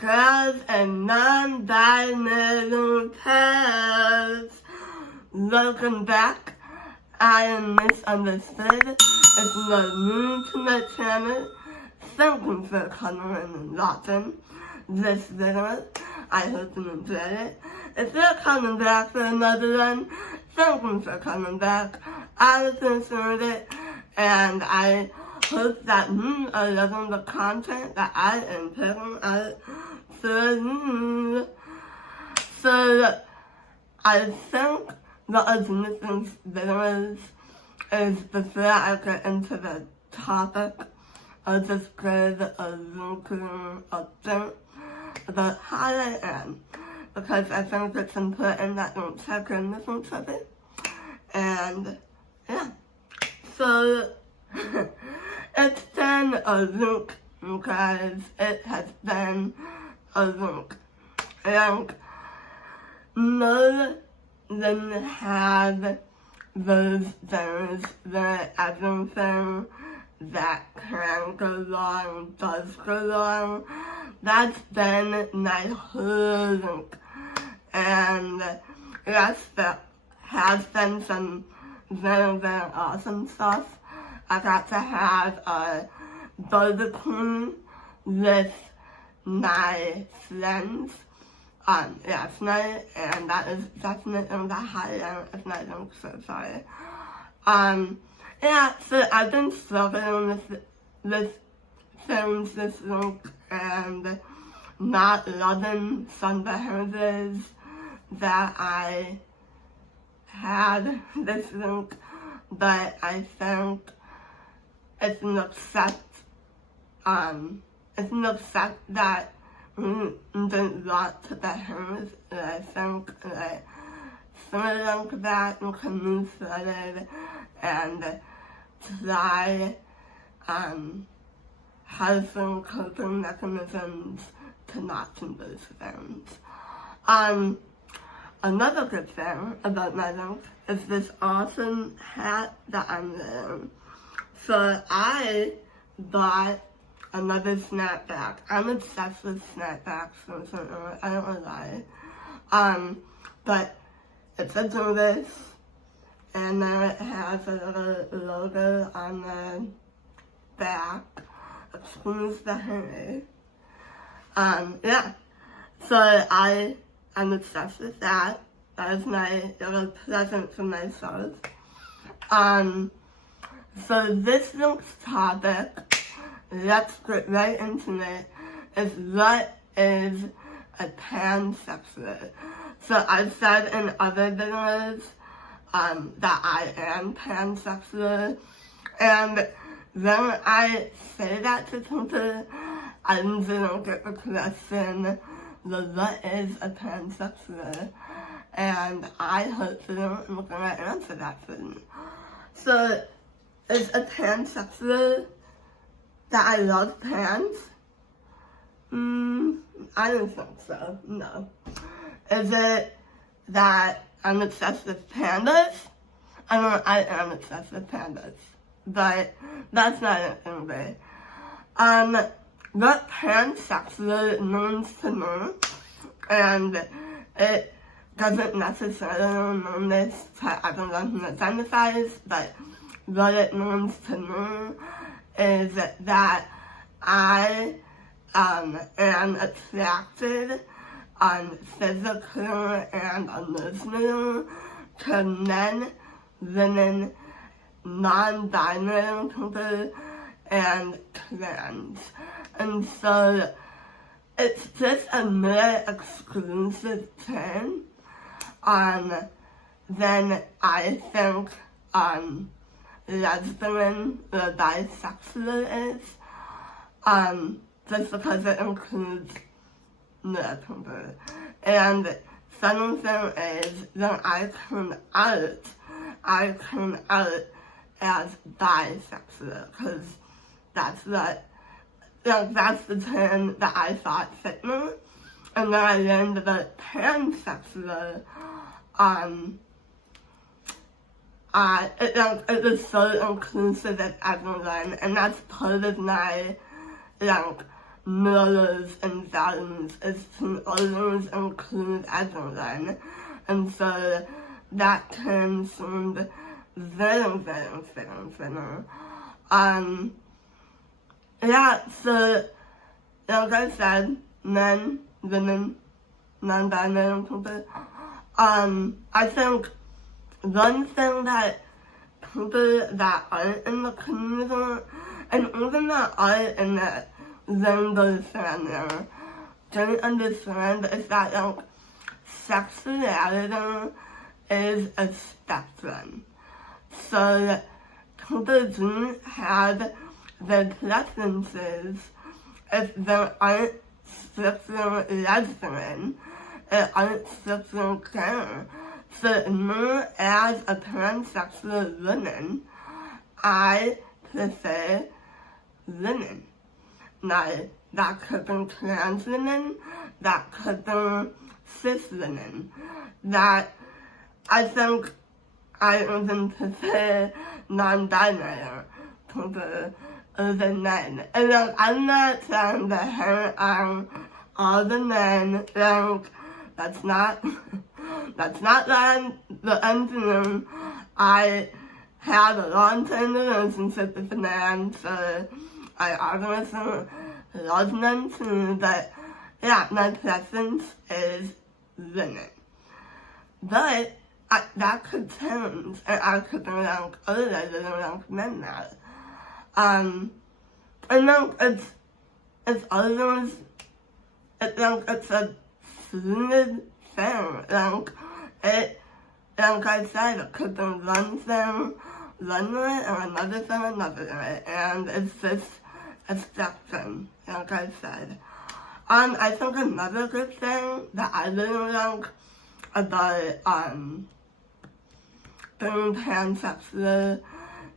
girls and non-binary pairs. Welcome back. I am Misunderstood. If you are new to my channel, thank you for coming and watching this video. I hope you enjoyed it. If you're coming back for another one, thank you for coming back. I appreciate it, and I hope that you are loving the content that I am putting out for you. So, I think the agenda of these videos is, before I get into the topic, I'll just give a little update about how I am, because I think it's important that you check in with each other. And yeah, so it's been a week, guys. It has been a week. And no one had those days where everything that can go wrong does go wrong. That's been my whole week. And yes, there has been some very, very awesome stuff. I got to have a barbecue with my friends last night, and that is definitely the highlight of my week so far. Yeah, so I've been struggling with things this week and not loving some behaviors that I had this week, but I think it's an upset that didn't want to behave. I think that something like that you can move forward and try having coping mechanisms to not do those things. Another good thing about my week is this awesome hat that I'm wearing. So I bought another snapback. I'm obsessed with snapbacks, so I don't know why. But it's a dress, and then it has a little logo on the back. It screws the hair. Yeah. So I'm obsessed with that. That is my little present for myself. So this week's topic, let's get right into it, is what is a pansexual? So I've said in other videos that I am pansexual, and when I say that to people, I don't get the question, well, what is a pansexual? And I hopefully am going to answer that for you. So, is a pansexual that I love pans? I don't think so, no. Is it that I'm obsessed with pandas? I am obsessed with pandas, but that's not it anyway. What pansexual means to me, and it doesn't necessarily mean this to everyone who identifies, but what it means to me is that I am attracted physically and emotionally to men, women, non-binary people, and trans. And so it's just a more exclusive thing than I think lesbian or bisexual is, just because it includes more people. And second thing is, when I came out as bisexual, because that's the term that I thought fit me. And then I learned about pansexual, it was so inclusive of everyone, and that's part of my millions and thousands is to others include everyone. And so that can sound very. Yeah, so like I said, men, women, non-binary people. I think one thing that people that aren't in the community, and even that aren't in the gender surrender, don't understand is that like sexuality is a spectrum. So people do have their preferences. If they aren't strictly lesbian, it aren't strictly gay. So me as a pansexual woman, I prefer women. Now, that could be trans women, that could be cis women, that I think I even prefer non-binary people over men. And like, I'm not saying to hate on all the men, like, that's not the ending. I had a long-term relationship with a man, so I obviously love men too, but yeah, my preference is women. But that could change, and I could be like other than like men now. And like it's always, it's a fluid thing. Like I said, it could be one thing one way and another thing another way, and it's just a spectrum, like I said. I think another good thing that I really like about being pansexual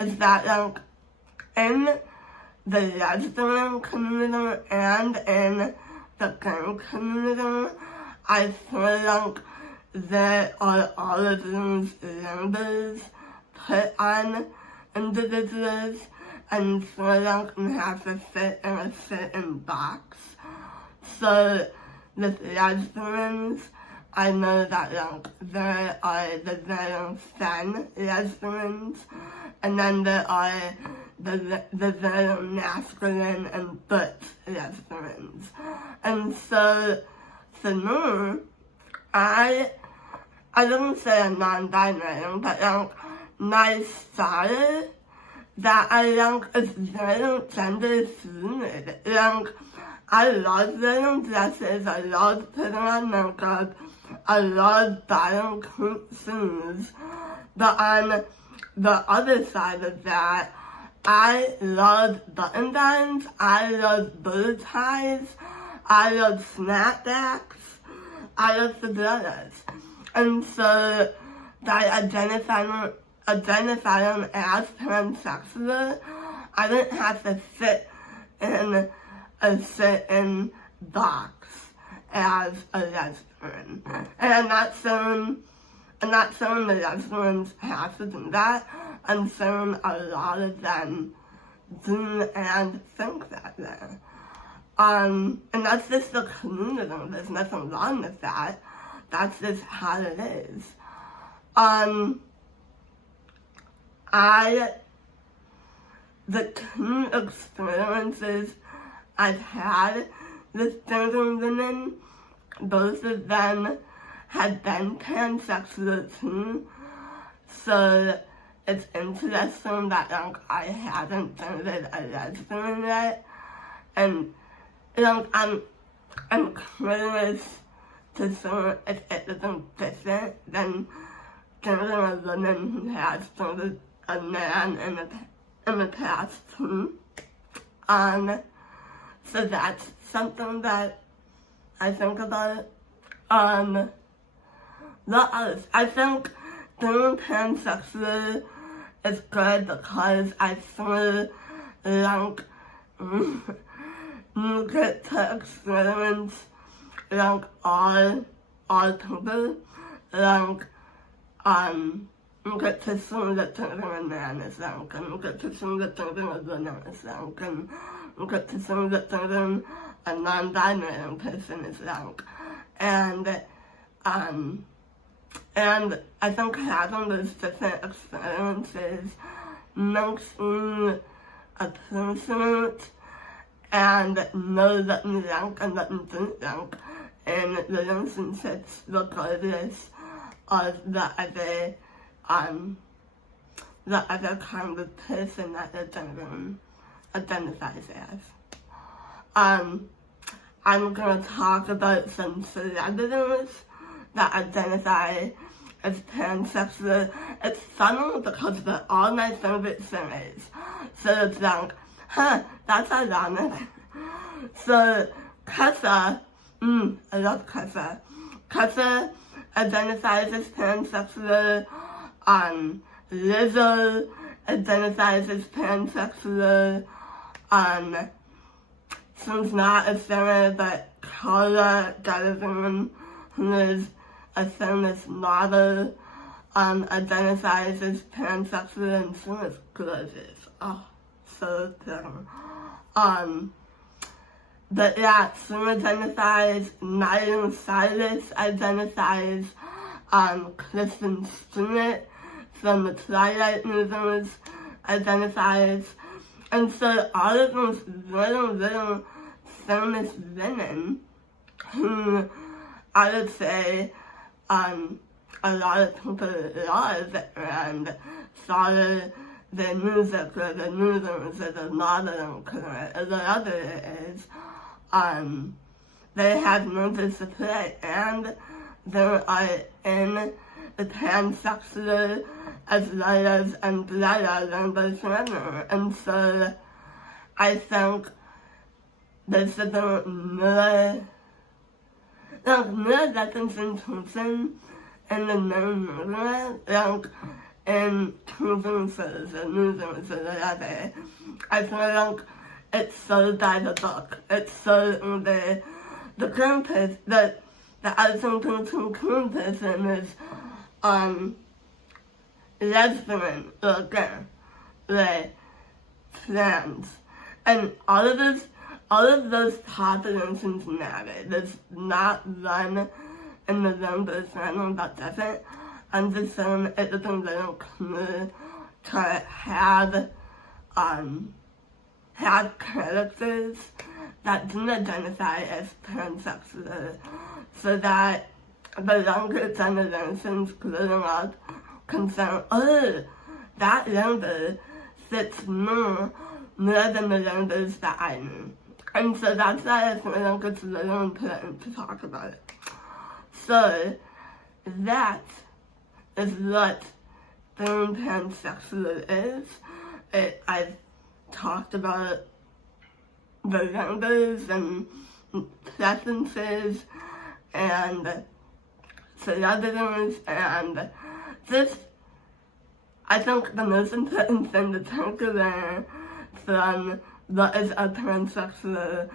is that like in the lesbian community and in the gay community, I feel like there are all of these labels put on individuals and feel like we have to fit in a certain box. So with lesbians, I know that like there are the very thin lesbians, and then there are the very masculine and butch lesbians. And so for me, I don't say I'm non-binary, but like my style that I like is very gender fluid. Like I love wearing dresses, I love putting on makeup, I love buying cute shoes. But on the other side of that, I love button downs, I love bow ties, I love snapbacks, I love fedoras. And so by identifying as pansexual, I didn't have to fit in a certain box as a lesbian. And I'm not saying the lesbians have to do that. I'm saying a lot of them do and think that way. And that's just the community. There's nothing wrong with that. That's just how it is. The two experiences I've had with dating women, both of them had been pansexual too. So it's interesting that like I haven't dated a lesbian yet, and like I'm curious to see if it isn't different than dating a woman who has dated a man in the past too. So that's something that I think about. What else? I think being pansexual is good because I feel like you get to experience like all people. Like you get to see that dating a man is like, and you get to see that dating a woman is like, and you get to see that dating a non-binary person is like. And I think having those different experiences makes me appreciate and know that you like and that you don't like in relationships regardless of the other kind of person that the gender identifies as. I'm gonna talk about some celebrities that identify as pansexual. It's funny because they're all my favorite series. So it's like, that's ironic. So Kessa, I love Kessa. Kessa identifies as pansexual. Lizzo identifies as pansexual. She's not a singer, but Carla Delevingne, who is a famous model, identifies as pansexual, and she is gorgeous. Oh, so pretty. But yeah, she identifies, Miley Cyrus identifies, Kristen Stewart from the Twilight movies identifies. And so all of those little famous women who I would say a lot of people love and follow the music or the movies or the modeling career or whatever it is, they have movies to play and they are in the pansexual as well as umbrella number genre. And so I think there's a bit more representation in the movement, like in TV shows or movies or whatever. I feel like it's so by the book. It's so the current person, the Argentine current person is lesbian or gay, like trans, and all of those populations matter. There's not one in the numbers random that doesn't. I'm just saying it is a little clue to have characters that do identify as pansexual, so that the younger generations growing up can say, oh, that gender fits more than the genders that I knew. And so that's why I think it's really important to talk about it. So that is what being pansexual is. I've talked about the genders and preferences and celebrities, and just, I think the most important thing to take away from what is a pansexual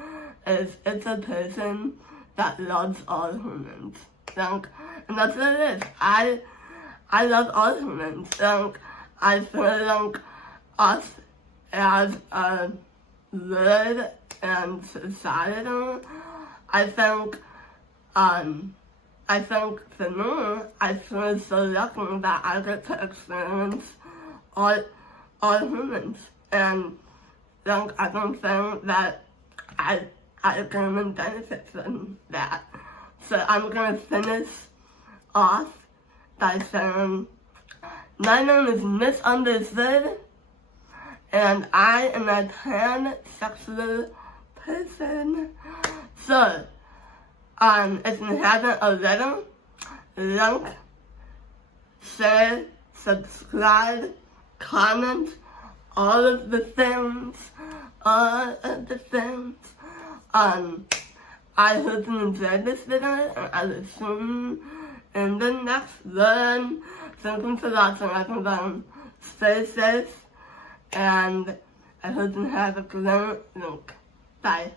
is it's a person that loves all humans. Like, and that's what it is. I love all humans. Like, I feel like us as a world and society, I think for me, I feel so lucky that I get to experience all humans. And like, I don't think that I can benefit from that. So I'm gonna finish off by saying, my name is Misunderstood, and I am a pansexual person. So, if you haven't already, like, share, subscribe, comment, all of the things. I hope you enjoyed this video, and I will see you in the next one. Thank you for watching, everyone. Stay safe, and I hope you have a great week. Bye.